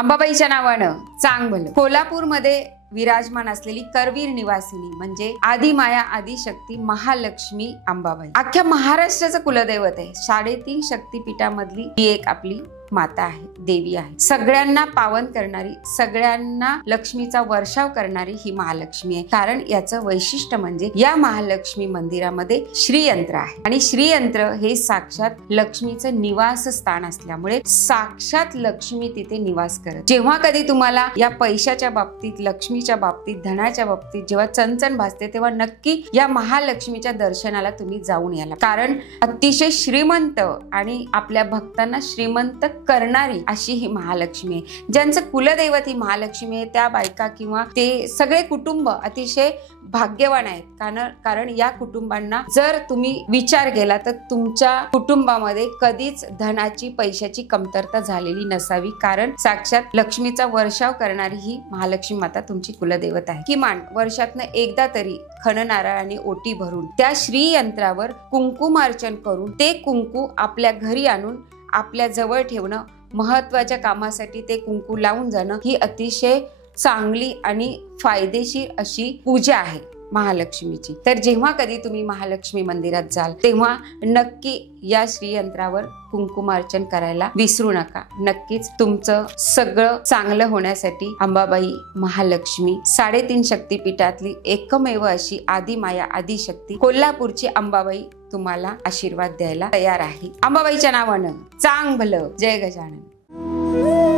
अंबाबाईच्या नावानं चांगलं कोल्हापूरमध्ये विराजमान असलेली करवीर निवासिनी म्हणजे आदिमाया आदिशक्ती महालक्ष्मी अंबाबाई अख्ख्या महाराष्ट्राचं कुलदैवत आहे। 3.5 शक्तिपीठामधली ही एक आपली माता आहे, देवी आहे। सगळ्यांना पावन करणारी, सगळ्यांना लक्ष्मीचा वर्षाव करणारी ही महालक्ष्मी आहे। कारण याचं वैशिष्ट्य म्हणजे या महालक्ष्मी मंदिरामध्ये श्रीयंत्र आहे आणि श्रीयंत्र हे साक्षात लक्ष्मीचं निवासस्थान असल्यामुळे साक्षात लक्ष्मी तिथे निवास करत। जेव्हा कधी तुम्हाला या पैशाच्या बाबतीत, लक्ष्मीच्या बाबतीत, धनाच्या बाबतीत जेव्हा चणचण भासते तेव्हा नक्की या महालक्ष्मीच्या दर्शनाला तुम्ही जाऊन याला। कारण अतिशय श्रीमंत आणि आपल्या भक्तांना श्रीमंत करणारी अशी ही महालक्ष्मी आहे। ज्यांचं कुलदैवत ही महालक्ष्मी आहे त्या बायका किंवा ते सगळे कुटुंब अतिशय भाग्यवान आहेत। कारण या कुटुंबांना जर तुम्ही विचार केला तर तुमच्या कुटुंबामध्ये कधीच धनाची, पैशाची कमतरता झालेली नसावी। कारण साक्षात लक्ष्मीचा वर्षाव करणारी ही महालक्ष्मी माता तुमची कुलदैवत आहे। किमान वर्षातनं एकदा तरी खणनारळाने ओटी भरून त्या श्रीयंत्रावर कुंकुमार्चन करून ते कुंकू आपल्या घरी आणून आपल्या जवळ ठेवणं, महत्त्वाच्या कामासाठी ते कुंकू लावून जाणं ही अतिशय चांगली आणि फायदेशीर अशी पूजा आहे महालक्ष्मीची। तर जेव्हा कधी तुम्ही महालक्ष्मी मंदिरात जाल तेव्हा नक्की या श्रीयंत्रावर कुंकुमार्चन करायला विसरू नका। नक्कीच तुमचं सगळं चांगलं होण्यासाठी अंबाबाई महालक्ष्मी 3.5 शक्तिपीठातली एकमेव अशी आदिमाया आदिशक्ती कोल्हापूरची अंबाबाई तुम्हाला आशीर्वाद द्यायला तयार आहे। अंबाबाईच्या नावानं चांग भलं, जय गजानन।